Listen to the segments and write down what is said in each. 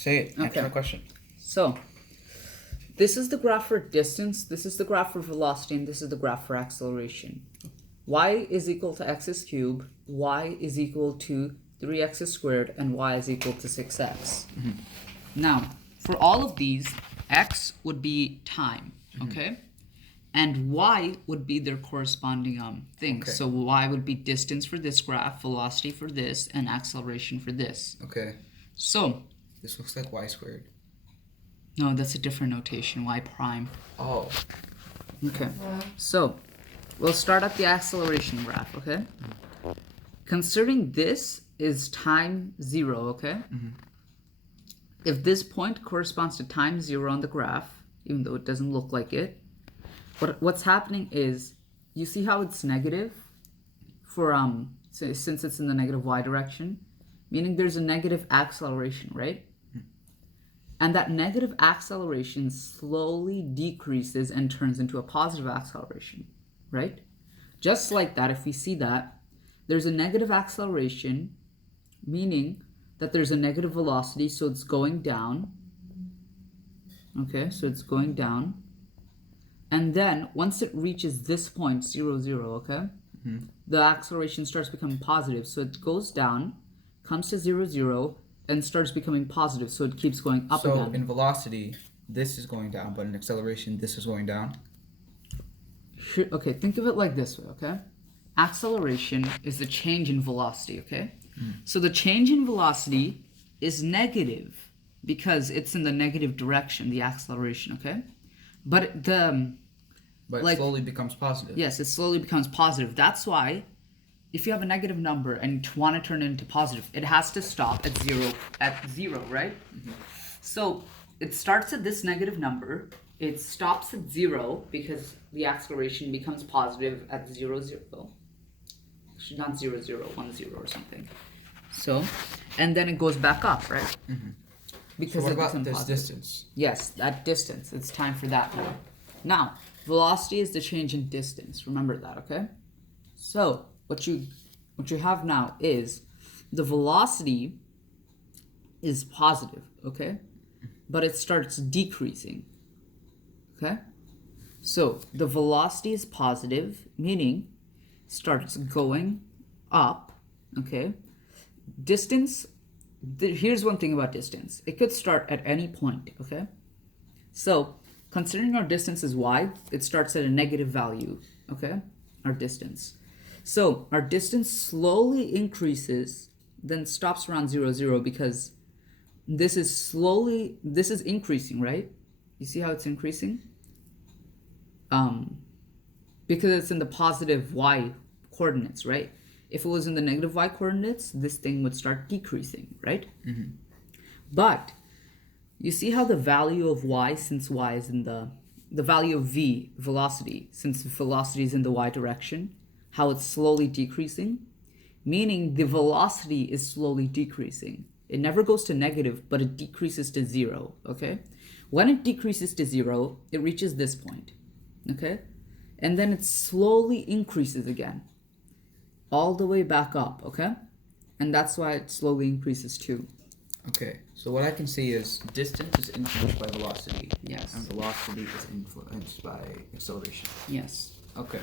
Say it. Answer Okay. my question. So, this is the graph for distance, this is the graph for velocity, and this is the graph for acceleration. Y is equal to x cubed, y is equal to 3x squared, and y is equal to 6x. Now, for all of these, x would be time, okay? And y would be their corresponding thing. Okay. So y would be distance for this graph, velocity for this, and acceleration for this. Okay. So, This looks like y squared. no, that's a different notation, y prime. Oh. Okay, so we'll start at the acceleration graph, okay? Considering this is time 0, okay? If this point corresponds to time 0 on the graph, even though it doesn't look like it, what's happening is, you see how it's negative for since it's in the negative y direction, meaning there's a negative acceleration, right? And that negative acceleration slowly decreases and turns into a positive acceleration, right? Just like that, if we see that, there's a negative acceleration, meaning that there's a negative velocity, so it's going down. Okay, so it's going down. And then, once it reaches this point, 0, 0, okay? The acceleration starts becoming positive, so it goes down, comes to 0, 0, and starts becoming positive, so it keeps going up So again. in velocity, this is going down, but in acceleration, this is going down. Okay, think of it like this way, okay? Acceleration is the change in velocity, okay? So the change in velocity is negative because it's in the negative direction, the acceleration, okay? But But Like- it slowly becomes positive. yes, it slowly becomes positive. That's why if you have a negative number and you want to turn it into positive, it has to stop at zero, right? So it starts at this negative number, it stops at 0 because the acceleration becomes positive at 0, 0. Actually, not 0, 0, 1, 0 or something. So, and then it goes back up, right? So Because what it about becomes this positive. distance? Yes, that distance. It's time for that now. Now, velocity is the change in distance. Remember that, okay? So, what you have now is the velocity is positive, okay? But it starts decreasing. Okay? So, the velocity is positive, meaning starts going up, okay? Distance, here's one thing about distance. It could start at any point, okay? So, considering our distance is y, it starts at a negative value, okay? Our distance. So, our distance slowly increases, then stops around 0, 0 because this is increasing, right? You see how it's increasing? Because it's in the positive y coordinates, right? If it was in the negative y coordinates, this thing would start decreasing, right? But you see how the value of y, since y is in the value of v, velocity, since velocity is in the y direction, how it's slowly decreasing? Meaning the velocity is slowly decreasing. It never goes to negative, but it decreases to 0, okay? When it decreases to 0, it reaches this point, okay? And then it slowly increases again, all the way back up, okay? And that's why it slowly increases too. Okay, so what I can see is distance is influenced by velocity. Yes. And velocity is influenced by acceleration. Yes. Okay.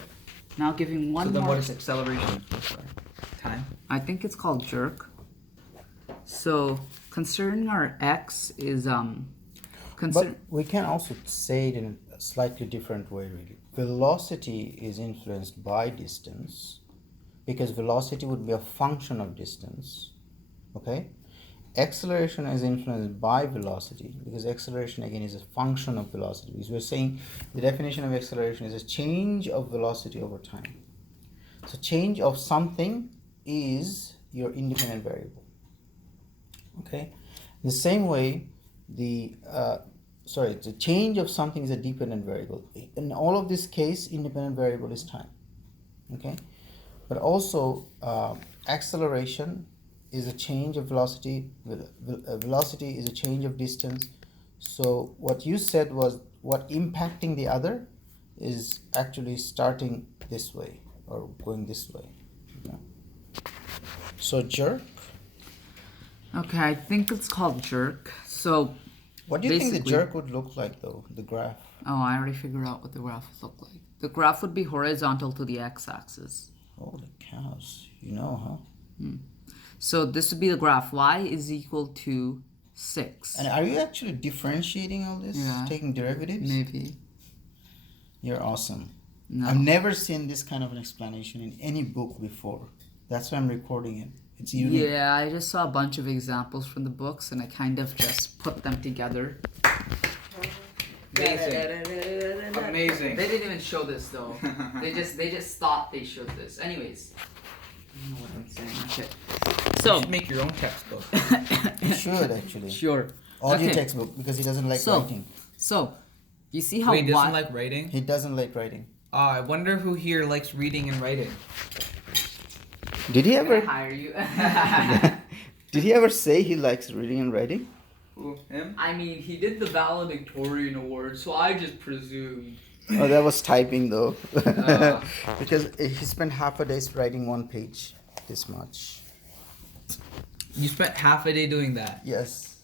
Now giving one So then more. what is acceleration influenced by? Time? I think it's called jerk. So considering our x is But we can also say it in a slightly different way, really. Velocity is influenced by distance because velocity would be a function of distance, okay? Acceleration is influenced by velocity because acceleration again is a function of velocity. Because we're saying the definition of acceleration is a change of velocity over time. So change of something is your independent variable. Okay, the same way the change of something is a dependent variable. In all of this case, independent variable is time. Okay, but also acceleration is a change of velocity. Velocity is a change of distance. So what you said was what impacting the other is actually starting this way or going this way. Okay. So jerk. Okay, I think it's called jerk. So So, What do you think the basically- jerk would look like though? The graph. oh, I already figured out what the graph would look like. The graph would be horizontal to the x-axis. Holy cows! You know, huh? So this would be the graph. Y is equal to 6. And are you actually differentiating all this? Yeah. Taking derivatives? Maybe. You're awesome. No. I've never seen this kind of an explanation in any book before. That's why I'm recording it. It's unique. Yeah, I just saw a bunch of examples from the books and I kind of just put them together. Amazing. They didn't even show this though. they just thought they showed this. Anyways. I don't know what I'm saying. Okay. You So should make your own textbook. You should actually. sure. Audio Okay. textbook because he doesn't like So- writing. So you see how Wait, Y doesn't like writing? He doesn't like writing. I wonder who here likes reading and writing. Did he I'm gonna ever? hire you. Did he ever say he likes reading and writing? Who? Him? I mean, he did the valedictorian award, so I just presumed. Oh, that was typing though. Uh. Because he spent half a day writing one page. This much. You spent half a day doing that. Yes.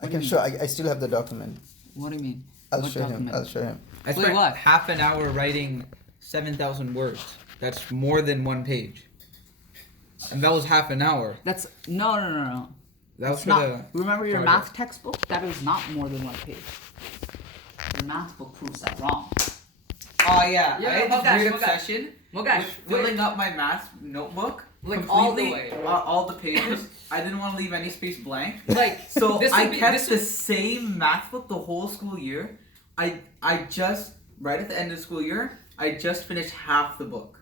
I What can do you show. I still have the document. What do you mean? I'll What show him. document? I'll show him. I Wait, spent what? half an hour writing 7,000 words. That's more than one page. And that was half an hour. That's no. That was It's for not. the. Remember your project. math textbook? That is not more than one page. Your math book proves that wrong. Oh yeah, Yeah, I had Mogash, this weird Mogash. obsession Mogash, with filling up my math notebook, Like, all the completely, way. all the pages. I didn't want to leave any space blank, Like so this I would be- kept this the would- same math book the whole school year. I just right at the end of the school year, I just finished half the book.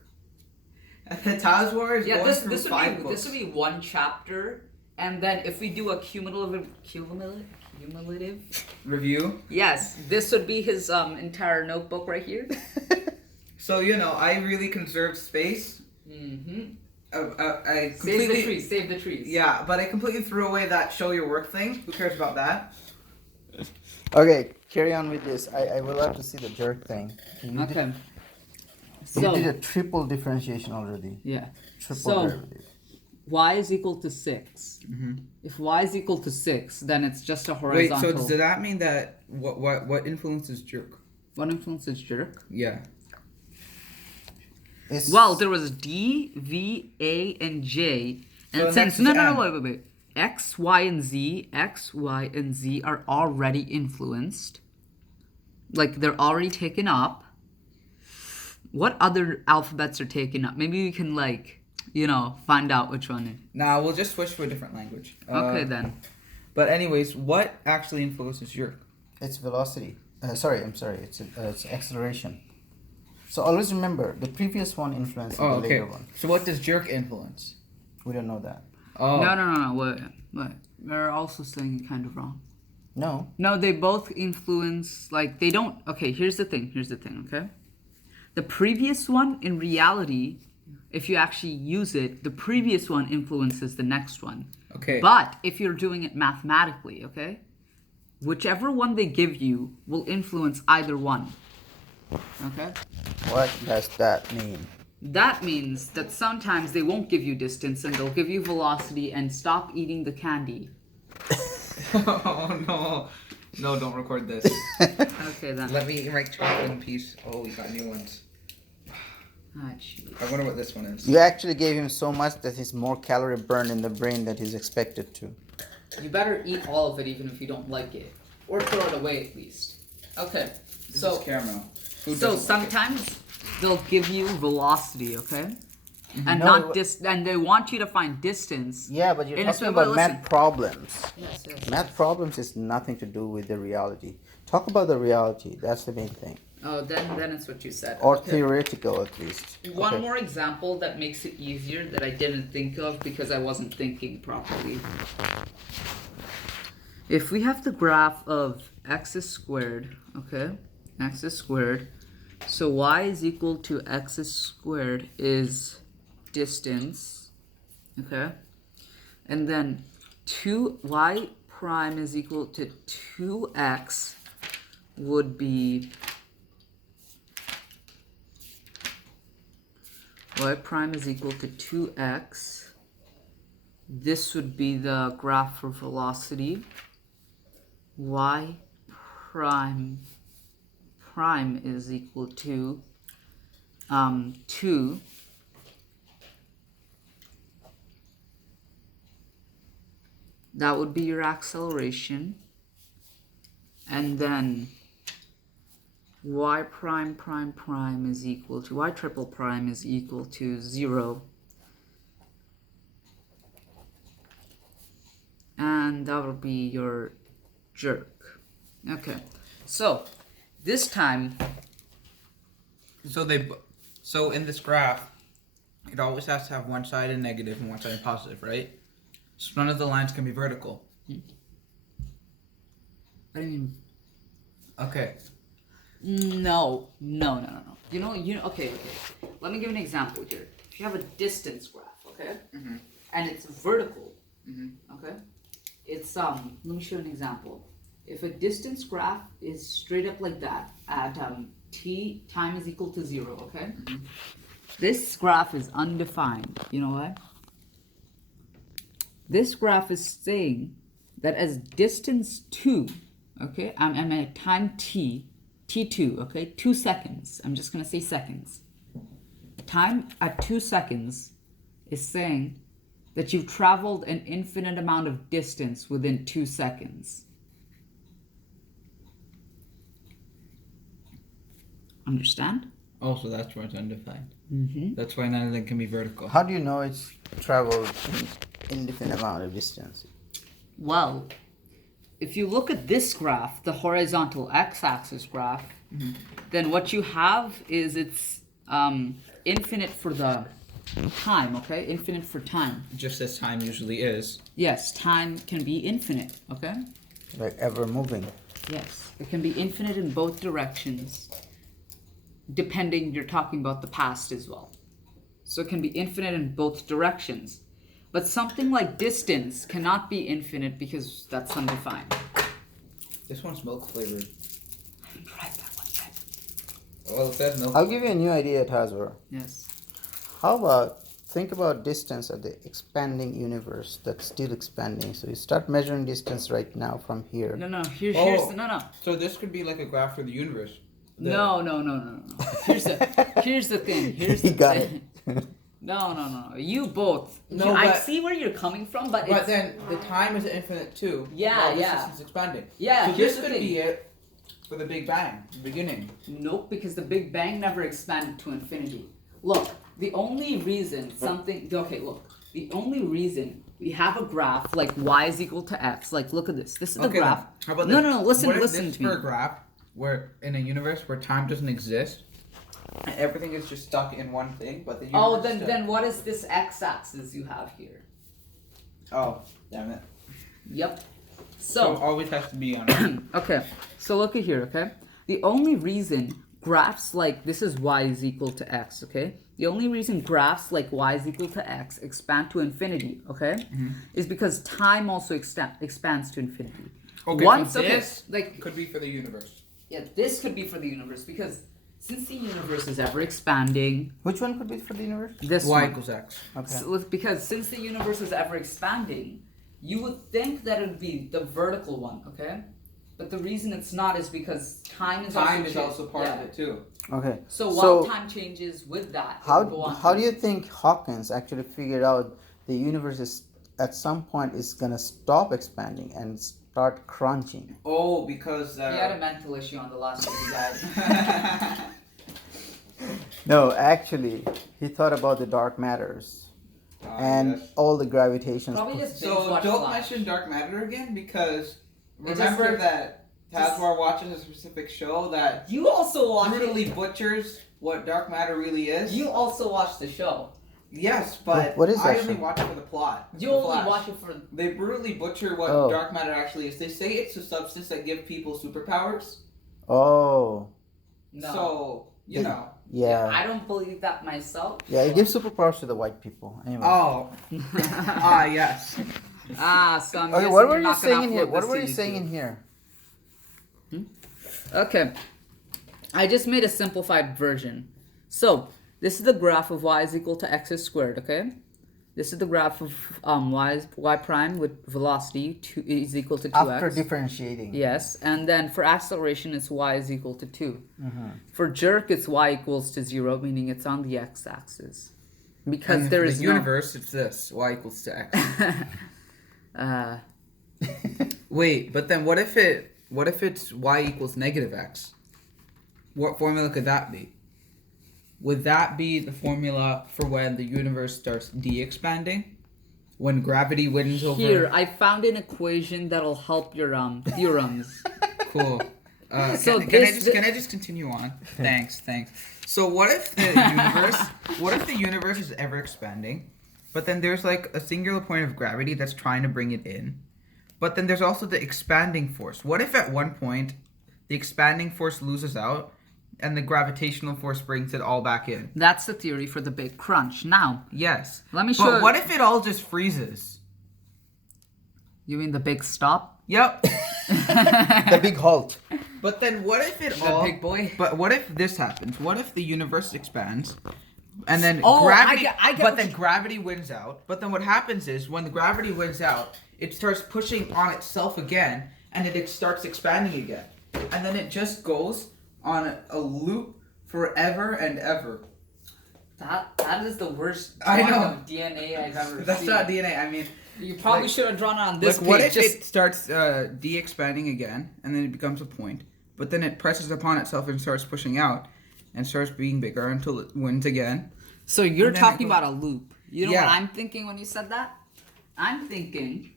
And the Tazwar is Yeah, going this through this would 5 be books. this would be one chapter, and then if we do a cumulative. Review. Yes, this would be his entire notebook right here. So you know, I really conserved space. Mm-hmm. I Save completely. the trees. Save the trees. Yeah, but I completely threw away that show your work thing. Who cares about that? Okay, carry on with this. I will have to see the jerk thing. You Okay. Did, So you did a triple differentiation already. yeah. Triple So- derivative. Y is equal to 6. Mm-hmm. If y is equal to 6, then it's just a Wait, horizontal. so does that mean that what influences jerk? What influences jerk? Yeah. It's, Well, there was D, V, A, and J. And So since next no, is no, M. no, wait. X, Y, and Z are already influenced. Like they're already taken up. What other alphabets are taken up? Maybe we can find out which one. Nah, we'll just switch to a different language. Okay then. But anyways, what actually influences jerk? it's velocity. I'm sorry. It's acceleration. So always remember the previous one influenced Oh, the okay. later one. So what does jerk influence? We don't know that. Oh. No. Wait. We're also saying it kind of wrong. No. No, they both influence, they don't. Okay, here's the thing, okay? The previous one, in reality, if you actually use it, the previous one influences the next one. Okay. But if you're doing it mathematically, okay? Whichever one they give you will influence either one. Okay? What does that mean? That means that sometimes they won't give you distance and they'll give you velocity and stop eating the candy. Oh no. No, don't record this. Okay then. Let me write chocolate in peace. Oh, we got new ones. Ah, jeez. I wonder what this one is. You actually gave him so much that he's more calorie burn in the brain than he's expected to. You better eat all of it even if you don't like it. Or throw it away at least. Okay. This So is caramel. Who so doesn't like it? sometimes they'll give you velocity, okay? And No, not it- and they want you to find distance. Yeah, but you're In a talking sense, about but math listen. problems. Yes. Math problems is nothing to do with the reality. Talk about the reality. That's the main thing. Oh, then it's what you said. Or Okay. theoretical, at least. One Okay. more example that makes it easier that I didn't think of because I wasn't thinking properly. If we have the graph of x squared, okay? X squared. So y is equal to x squared is distance, okay? And then 2y prime is equal to 2x would be y prime is equal to 2x. This would be the graph for velocity. y prime is equal to 2. That would be your acceleration. And then y prime is equal to, y triple prime is equal to 0. And that will be your jerk. Okay, so this time, So in this graph, it always has to have one side in negative and one side in positive, right? So none of the lines can be vertical. I mean, Okay. no. Okay. Let me give an example here. If you have a distance graph, okay, and it's vertical, okay, it's let me show you an example. If a distance graph is straight up like that at t time is equal to 0, okay, this graph is undefined. You know why? This graph is saying that as distance 2, okay, I'm at time t2, okay, 2 seconds. I'm just going to say seconds. Time at 2 seconds is saying that you've traveled an infinite amount of distance within 2 seconds. Understand? Also, that's where it's undefined. Mm-hmm. That's why none of them can be vertical. How do you know it's traveled an indefinite amount of distance? Well, if you look at this graph, the horizontal x-axis graph, then what you have is it's infinite for the time, okay? Infinite for time. Just as time usually is. Yes, time can be infinite, okay? Like ever moving. Yes, it can be infinite in both directions, depending you're talking about the past as well. So it can be infinite in both directions. But something like distance cannot be infinite because that's undefined. This one's milk flavored. I haven't tried that one yet. Well, it says milk. I'll give you a new idea, Tazwar. Yes. How about think about distance of the expanding universe that's still expanding. So you start measuring distance right now from here. No. Here's no. So this could be like a graph for the universe. No. Here's the thing. He got it. No. You both. No, I but- see where you're coming from, but But it's, then the time is infinite too. Yeah, while yeah. Distance is expanding. Yeah, So here's this the could thing. be it for the Big Bang, the beginning. nope, because the Big Bang never expanded to infinity. Look, the only reason the only reason we have a graph like y is equal to x, like look at this. This is the Okay, graph. How about No, this? no, listen What if listen this to me. for a graph where in a universe where time doesn't exist and everything is just stuck in one thing, but the universe. Oh, is then what is this x-axis you have here? Oh, damn it. Yep. So it always has to be on. Okay, so look at here, okay? The only reason graphs like this is y is equal to x, okay? The only reason graphs like y is equal to x expand to infinity, okay? Is because time also expands to infinity. Okay, Once, so okay, this like, could be for the universe. yeah, this could be for the universe because since the universe is ever expanding, Which one could be for the universe? this Y one, equals X. Okay. because since the universe is ever expanding, you would think that it would be the vertical one, okay? But the reason it's not is because time is Also part yeah. of it too. Okay. So while time changes with that, it will go on How to- do you think Hawkins actually figured out the universe is at some point is gonna stop expanding and start crunching? Oh, because He had a mental issue on the last day he died. No, actually, he thought about the dark matters and all the gravitations. Probably just So binge-watch don't Flash. mention dark matter again because It just remember gets- that just- Tazwar watches a specific show that You also watch brutally butchers what dark matter really is. You also watch the show. Yes, but What is I that only show? watch it for the plot. You The only Flash. watch it for. They brutally butcher what Oh. dark matter actually is. They say it's a substance that gives people superpowers. Oh, No. So you know. yeah. I don't believe that myself. Yeah, it gives superpowers to the white people. Anyway. Oh. Yes. So I'm Okay, guessing what you're were you not gonna saying in here? upload What this were to you saying YouTube. in here? Okay. I just made a simplified version. So, this is the graph of y is equal to x squared, okay? This is the graph of y prime with velocity is equal to 2x. After differentiating. Yes, and then for acceleration, it's y is equal to 2. For jerk, it's y equals to 0, meaning it's on the x-axis. Because And there for is the universe, it's this, y equals to x. Wait, but then what if it's y equals negative x? What formula could that be? Would that be the formula for when the universe starts de-expanding? When gravity wins over... Here, I found an equation that'll help your theorems. Cool. So Can I just continue on? Thanks. So what if the universe is ever expanding, but then there's like a singular point of gravity that's trying to bring it in, but then there's also the expanding force. What if at one point the expanding force loses out and the gravitational force brings it all back in? That's the theory for the big crunch. Now, Yes. let me show But you. what if it all just freezes? You mean the big stop? Yep. The big halt. But then what if it The all... big boy? But what if this happens? What if the universe expands, and then Oh, gravity? I get but what then you- gravity wins out. But then what happens is when the gravity wins out, it starts pushing on itself again, and it starts expanding again, and then it just goes on a loop forever and ever. That is the worst I drawing know. of DNA I've ever That's seen. not DNA. I mean, You probably like- should have drawn it on this like what page. if it starts de-expanding again, and then it becomes a point, but then it presses upon itself and starts pushing out, and starts being bigger until it wins again. So you're And then talking it goes- about a loop. You know Yeah. what I'm thinking when you said that? I'm thinking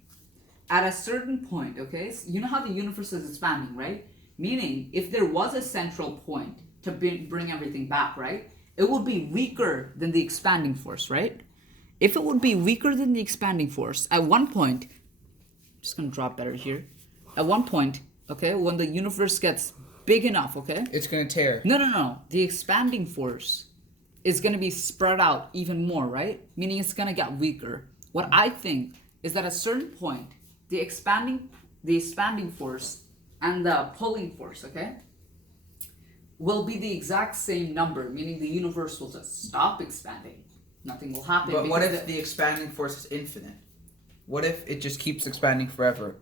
at a certain point, okay? So you know how the universe is expanding, right? Meaning, if there was a central point to bring everything back, right? It would be weaker than the expanding force, right? If it would be weaker than the expanding force, at one point, just gonna drop better here. At one point, okay, when the universe gets big enough, okay? It's gonna tear. No. The expanding force is going to be spread out even more, right? Meaning it's going to get weaker. What I think is that at a certain point, the expanding force and the pulling force, okay, will be the exact same number, meaning the universe will just stop expanding. Nothing will happen. But what because if the expanding force is infinite? What if it just keeps expanding forever?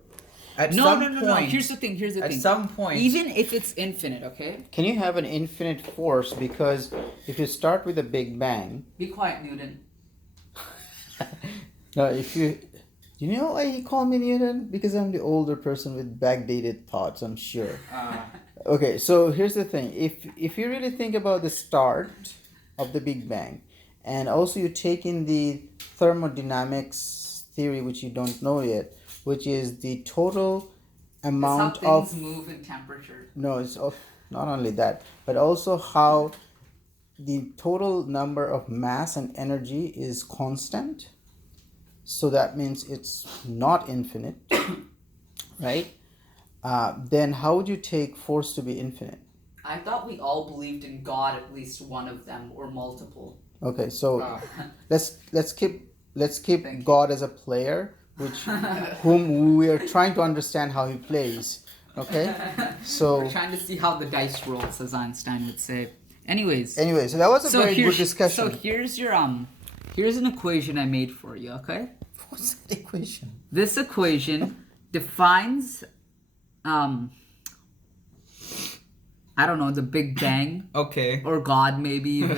At No. some point, Here's the thing. At some point, even if it's infinite, okay? Can you have an infinite force? Because if you start with a Big Bang, Be quiet, Newton. no, if you know why he called me Newton? Because I'm the older person with backdated thoughts, I'm sure. Okay, so here's the thing. If you really think about the start of the Big Bang, and also you take in the thermodynamics theory, which you don't know yet, which is the total amount It's how things of... move in temperature. No, it's not only that, but also how the total number of mass and energy is constant. So that means it's not infinite, right? Then how would you take force to be infinite? I thought we all believed in God, at least one of them, or multiple. Okay, so let's keep Thank you. God as a player, whom we are trying to understand how he plays. Okay, so We're trying to see how the dice rolls, as Einstein would say. Anyways, anyway, so that was a very good discussion. So here's your here's an equation I made for you. Okay, What's that equation? this equation defines I don't know, the Big Bang okay. or God, maybe even.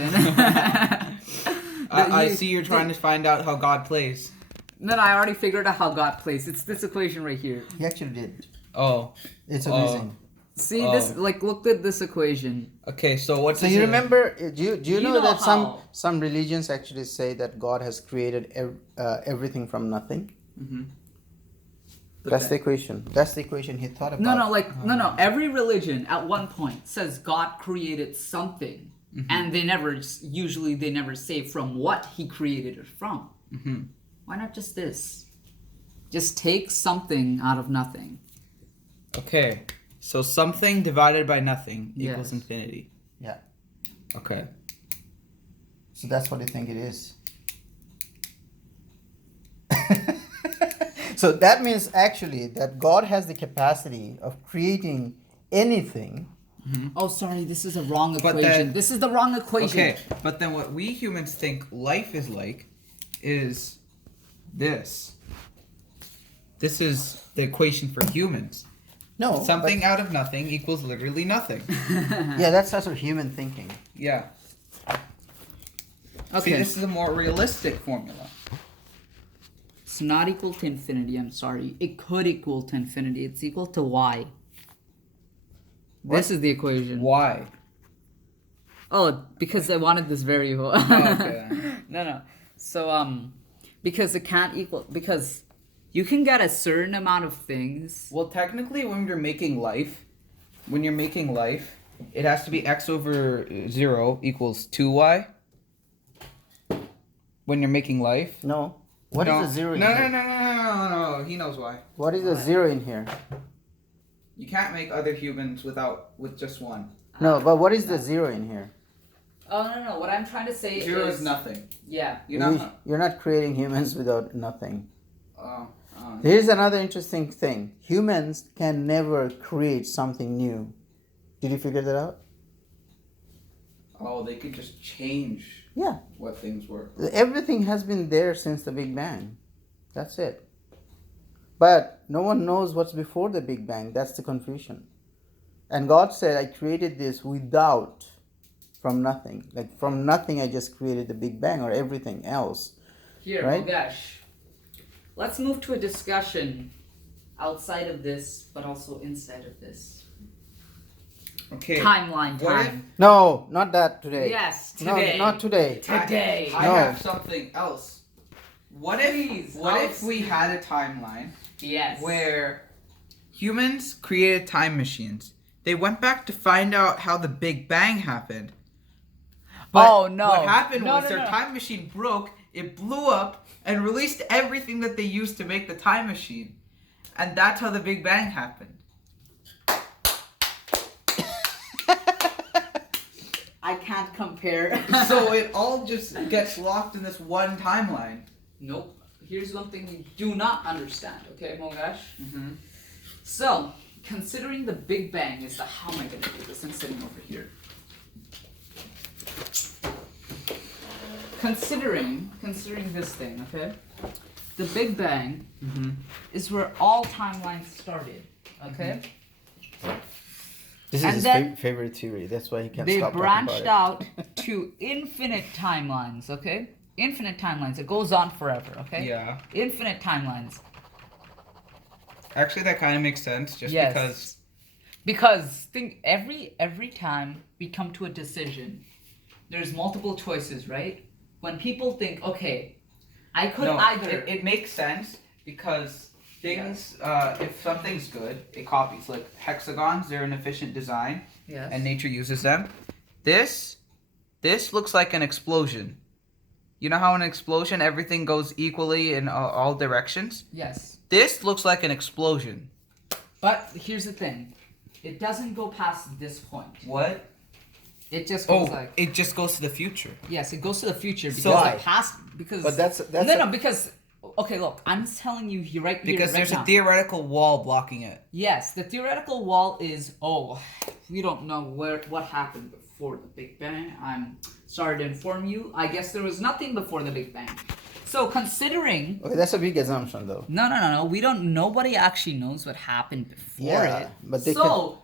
I see you're trying to find out how God plays. No, I already figured out how God plays. It's this equation right here. He actually did. Oh, It's amazing. See Oh. this? Like, look at this equation. okay. So what? So does you it- remember? Do you You know know that how- some religions actually say that God has created everything from nothing? That's the equation. That's the equation he thought about. No. Every religion at one point says God created something, and they never say from what He created it from. Why not just this? Just take something out of nothing. Okay. So something divided by nothing equals Yes. infinity. Yeah. Okay. So that's what you think it is. So that means actually that God has the capacity of creating anything. Oh, sorry, this is a wrong But equation. that- This is the wrong equation. Okay. But then what we humans think life is like is this. This is the equation for humans. No. Something out of nothing equals literally nothing. Yeah, that's also human thinking. Yeah. Okay. See, this is a more realistic formula. It's not equal to infinity, I'm sorry. It could equal to infinity. It's equal to y. This is the equation. Why? Oh, because I wanted this variable. Oh, okay. No. So, because it can't equal... Because you can get a certain amount of things... Well, technically, when you're making life, it has to be x over 0 equals 2y. When you're making life. No. What is the 0 in here? No. He knows why. What is the 0 in here? You can't make other humans with just one. No, but what is the 0 in here? Oh, no. What I'm trying to say Zero is nothing. Yeah. You're not creating humans without nothing. Oh. Here's another interesting thing. Humans can never create something new. Did you figure that out? Oh, they could just change Yeah. what things were. Everything has been there since the Big Bang. That's it. But no one knows what's before the Big Bang. That's the confusion. And God said, I created this from nothing. Like from nothing, I just created the Big Bang or everything else. Here, Right? Mogesh. Let's move to a discussion outside of this, but also inside of this. Okay. Timeline What time. No, not that today. Yes, today. No, not today. Today. I No. have something else. What Please, if we had a timeline Yes. where humans created time machines? They went back to find out how the Big Bang happened. But Oh, no. what happened No, was no, their no. time machine broke, it blew up, and released everything that they used to make the time machine. And that's how the Big Bang happened. I can't compare. So it all just gets locked in this one timeline. Nope. Here's one thing you do not understand, okay, Mogesh? Mm-hmm. So, considering the Big Bang is the... How am I going to do this? I'm sitting over here. Considering this thing, okay? The Big Bang is where all timelines started, okay? This And is then his favorite theory. That's why he can't They stop branched talking about out to infinite timelines, okay? Infinite timelines. It goes on forever, okay? Yeah. Infinite timelines. Actually, that kind of makes sense, just Yes. Because think every time we come to a decision, there's multiple choices, right? When people think, okay, I could either... It makes sense because things, if something's good, it copies. Like hexagons, they're an efficient design, Yes. and nature uses them. This looks like an explosion. You know how in an explosion everything goes equally in all directions? Yes. This looks like an explosion. But here's the thing. It doesn't go past this point. What? It just goes Oh, like... it just goes to the future. Yes, it goes to the future because why? the past... Because... But that's No, because... Okay, look, I'm just telling you here right here, Because right there's now. a theoretical wall blocking it. Yes, the theoretical wall is, we don't know what happened before the Big Bang. I'm sorry to inform you. I guess there was nothing before the Big Bang. So considering... Okay, that's a big assumption, though. No. We don't... Nobody actually knows what happened before Yeah, it. but they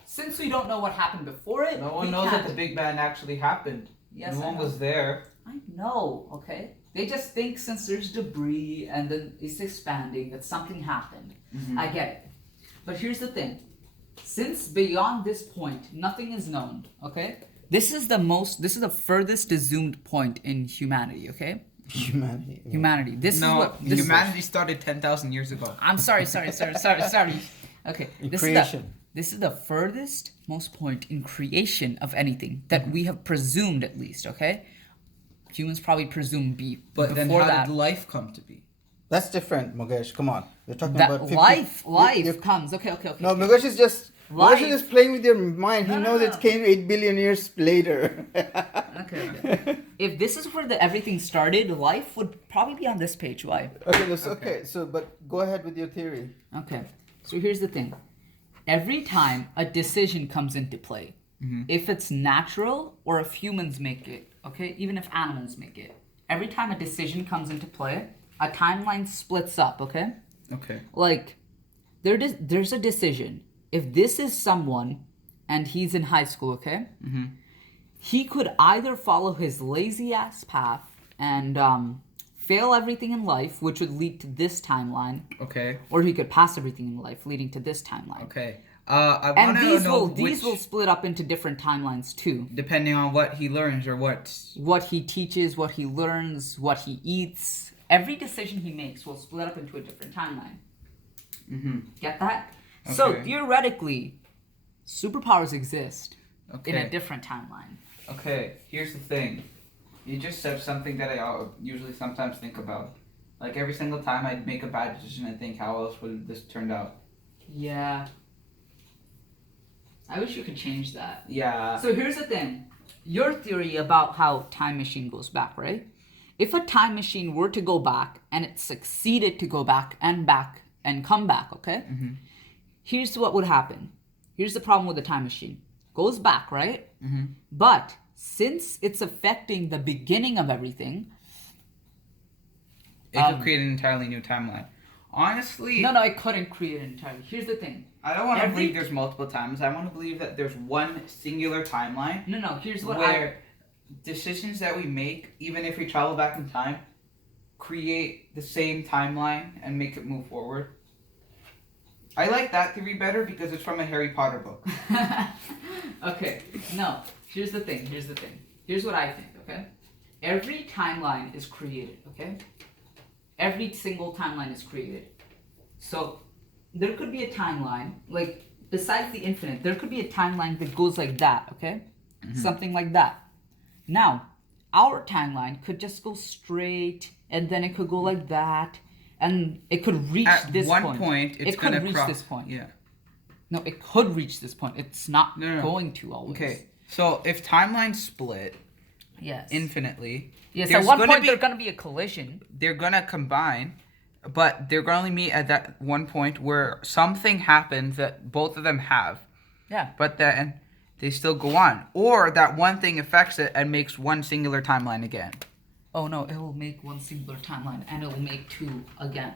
since we don't know what happened before it... No one we knows can't... that the Big Bang actually happened. Yes, no I one know. was there. I know, okay? They just think since there's debris and then it's expanding that something happened. Mm-hmm. I get it. But here's the thing. Since beyond this point, nothing is known, okay? This is the furthest zoomed point in humanity, okay? Humanity. Humanity. This is what... This humanity started 10,000 years ago. I'm sorry. Okay, Creation. this is the furthest most point in creation of anything that we have presumed, at least, okay? Humans probably presume But then before how that. did life come to be? That's different, Mukesh. Come on. We're talking That about 50, life comes. Okay. No, Mukesh is just... Life. Mukesh is playing with your mind. He No, knows no. it came 8 billion years later. Okay. If this is where everything started, life would probably be on this page. Why? Okay, so but go ahead with your theory. Okay. So here's the thing. Every time a decision comes into play, if it's natural or if humans make it, okay, even if animals make it, every time a decision comes into play, a timeline splits up, okay? Okay. Like, there's a decision. If this is someone and he's in high school, okay? Mm-hmm. He could either follow his lazy ass path and fail everything in life, which would lead to this timeline, Okay. or he could pass everything in life, leading to this timeline. Okay. I And want to these know will split up into different timelines too. depending on what he learns or What he teaches, what he learns, what he eats. Every decision he makes will split up into a different timeline. Mm-hmm. Get that? So Okay. theoretically, superpowers exist Okay. in a different timeline. Okay, here's the thing. You just said something that I usually sometimes think about. Like every single time I make a bad decision, I think, how else would this turned out? Yeah. I wish you could change that. Yeah. So here's the thing. Your theory about how time machine goes back, right? If a time machine were to go back and it succeeded to go back and come back, okay? Mm-hmm. Here's what would happen. Here's the problem with the time machine. Goes back, right? Mm-hmm. But since it's affecting the beginning of everything, It could create an entirely new timeline. Honestly, no, it couldn't create an entire. Here's the thing. I don't want to Every- believe there's multiple timelines. I want to believe that there's one singular timeline No, here's what where decisions that we make, even if we travel back in time, create the same timeline and make it move forward. I like that theory better because it's from a Harry Potter book. Okay, no. Here's the thing. Here's what I think, okay? Every timeline is created, okay? Every single timeline is created. So, there could be a timeline, like, besides the infinite, there could be a timeline that goes like that, okay? Mm-hmm. Something like that. Now, our timeline could just go straight, and then it could go like that, and it could reach At this one point. point, it's it could gonna reach cross. this point. Yeah. No, it could reach this point. It's not No. going to always. Okay. So if timelines split Yes. infinitely, Yes, there's at one gonna point be- there's gonna be a collision. they're gonna combine, but they're gonna only meet at that one point where something happens that both of them have. Yeah. But then they still go on, or that one thing affects it and makes one singular timeline again. Oh no, it will make one singular timeline and it will make two again.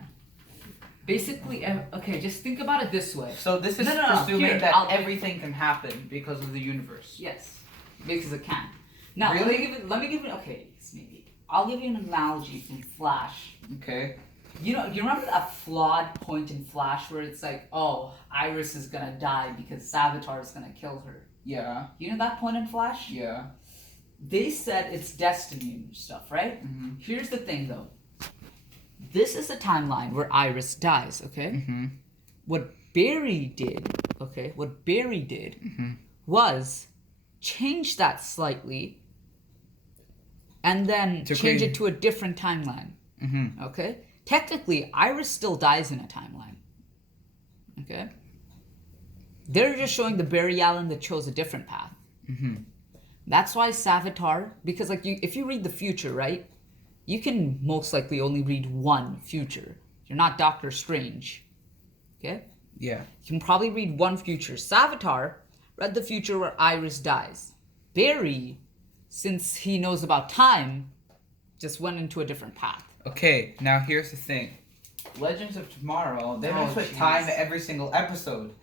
Basically, okay, just think about it this way. So this is No, presuming here, that I'll- everything can happen because of the universe. Yes, because it can. Now, Really? let me give it. Okay, yes, maybe I'll give you an analogy from Flash. Okay. You remember that flawed point in Flash where it's like, oh, Iris is gonna die because Savitar is gonna kill her. Yeah. You know that point in Flash? Yeah. They said it's destiny and stuff, right? Mm-hmm. Here's the thing, though. This is a timeline where Iris dies, okay? Mm-hmm. What Barry did Mm-hmm. was change that slightly and then To change create- it to a different timeline, Mm-hmm. okay? Technically, Iris still dies in a timeline, okay? They're just showing the Barry Allen that chose a different path. Mm-hmm. That's why Savitar, because like if you read the future, right? You can most likely only read one future. You're not Doctor Strange. Okay? Yeah. You can probably read one future. Savitar read the future where Iris dies. Barry, since he knows about time, just went into a different path. Okay. Now here's the thing. Legends of Tomorrow, they don't Oh, put jeez. time every single episode.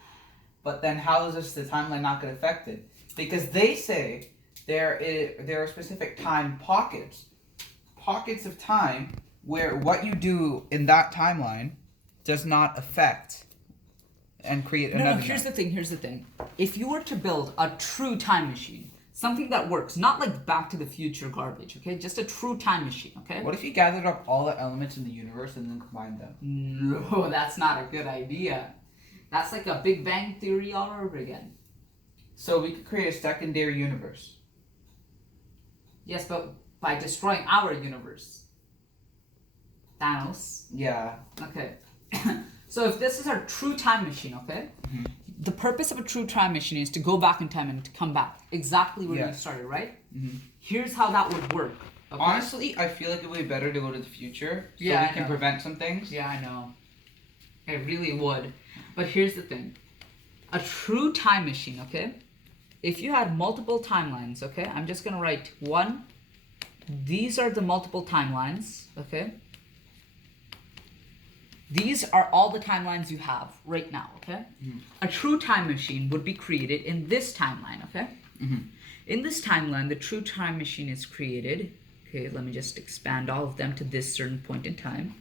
But then how is this the timeline not get affected? Because they say there are specific time pockets of time where what you do in that timeline does not affect and create No, another. here's the thing. If you were to build a true time machine, something that works, not like Back to the Future garbage, okay? Just a true time machine, okay? What if you gathered up all the elements in the universe and then combined them? No, that's not a good idea. That's like a Big Bang Theory all over again. So we could create a secondary universe. Yes, but by destroying our universe. Thanos. Yeah. Okay. So if this is our true time machine, okay? Mhm. The purpose of a true time machine is to go back in time and to come back. Exactly where you Yes. started, right? Mhm. Here's how that would work. Okay? Honestly, I feel like it would be better to go to the future so Yeah, we I can know. prevent some things. Yeah, I know. It really would. But here's the thing. A true time machine, okay? If you had multiple timelines, okay? I'm just gonna write one. These are the multiple timelines, okay? These are all the timelines you have right now, okay? A true time machine would be created in this timeline, okay? In this timeline, the true time machine is created. Okay, let me just expand all of them to this certain point in time.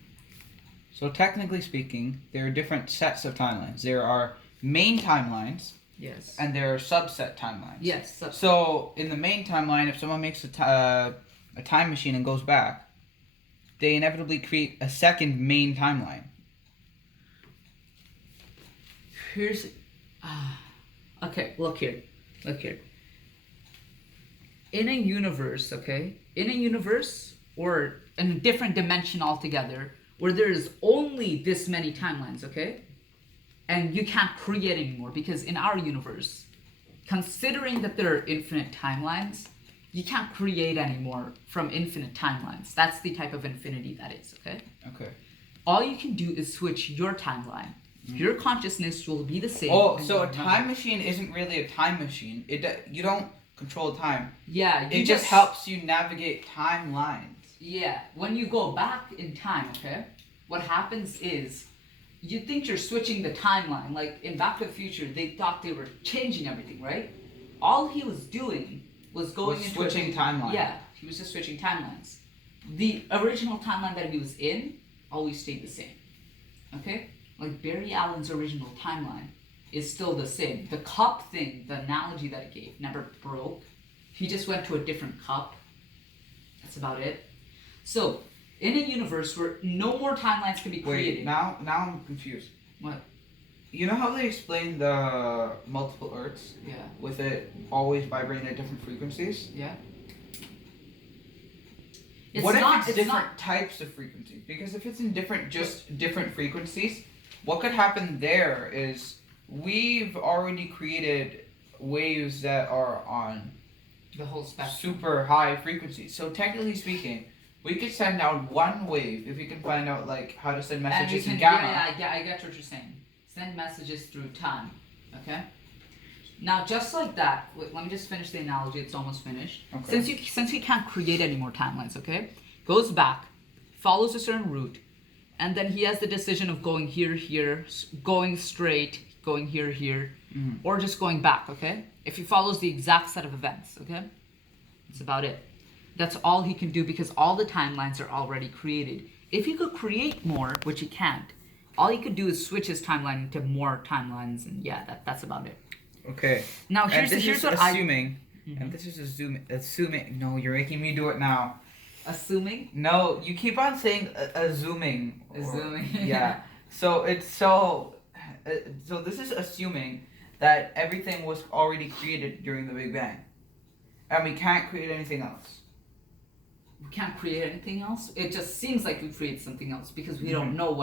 So technically speaking, there are different sets of timelines. There are main timelines, Yes. and there are subset timelines. Yes. So in the main timeline, if someone makes a time machine and goes back, they inevitably create a second main timeline. Here's, okay, look here. In a universe, okay, or in a different dimension altogether, where there's only this many timelines, okay, and you can't create anymore, because in our universe, considering that there are infinite timelines, you can't create anymore from infinite timelines. That's the type of infinity that is, okay? Okay. All you can do is switch your timeline. Your consciousness will be the same. Oh, so a time machine isn't really a time machine. You don't control time. Yeah. It just helps you navigate timelines. Yeah. When you go back in time, okay, what happens is you think you're switching the timeline. Like in Back to the Future, they thought they were changing everything, right? All he was doing was going into switching timelines. Yeah, he was just switching timelines. The original timeline that he was in always stayed the same. Okay? Like Barry Allen's original timeline is still the same. The cup thing, the analogy that he gave, never broke. He just went to a different cup. That's about it. So, in a universe where no more timelines can be created. Wait, now I'm confused. What? You know how they explain the multiple Earths? Yeah. With it always vibrating at different frequencies? Yeah. What if it's different types of frequencies? Because if it's in different frequencies, what could happen there is we've already created waves that are on the whole spectrum. super high frequencies. So technically speaking, we could send out one wave if we can find out like how to send messages in gamma. Yeah, I get what you're saying. Send messages through time. Okay? Now just like that, wait, let me just finish the analogy, it's almost finished. Okay. Since we can't create any more timelines, okay? Goes back, follows a certain route, and then he has the decision of going here, going straight, going here, or just going back, okay? If he follows the exact set of events, okay? That's about it. That's all he can do because all the timelines are already created. If he could create more, which he can't, all he could do is switch his timeline into more timelines, and yeah, that's about it. Okay. Now here's what assuming, and this is assuming. No, you're making me do it now. Assuming? No, you keep on saying assuming. Assuming. Yeah. So it's so this is assuming that everything was already created during the Big Bang, and we can't create anything else. We can't create anything else? It just seems like we create something else because we don't know what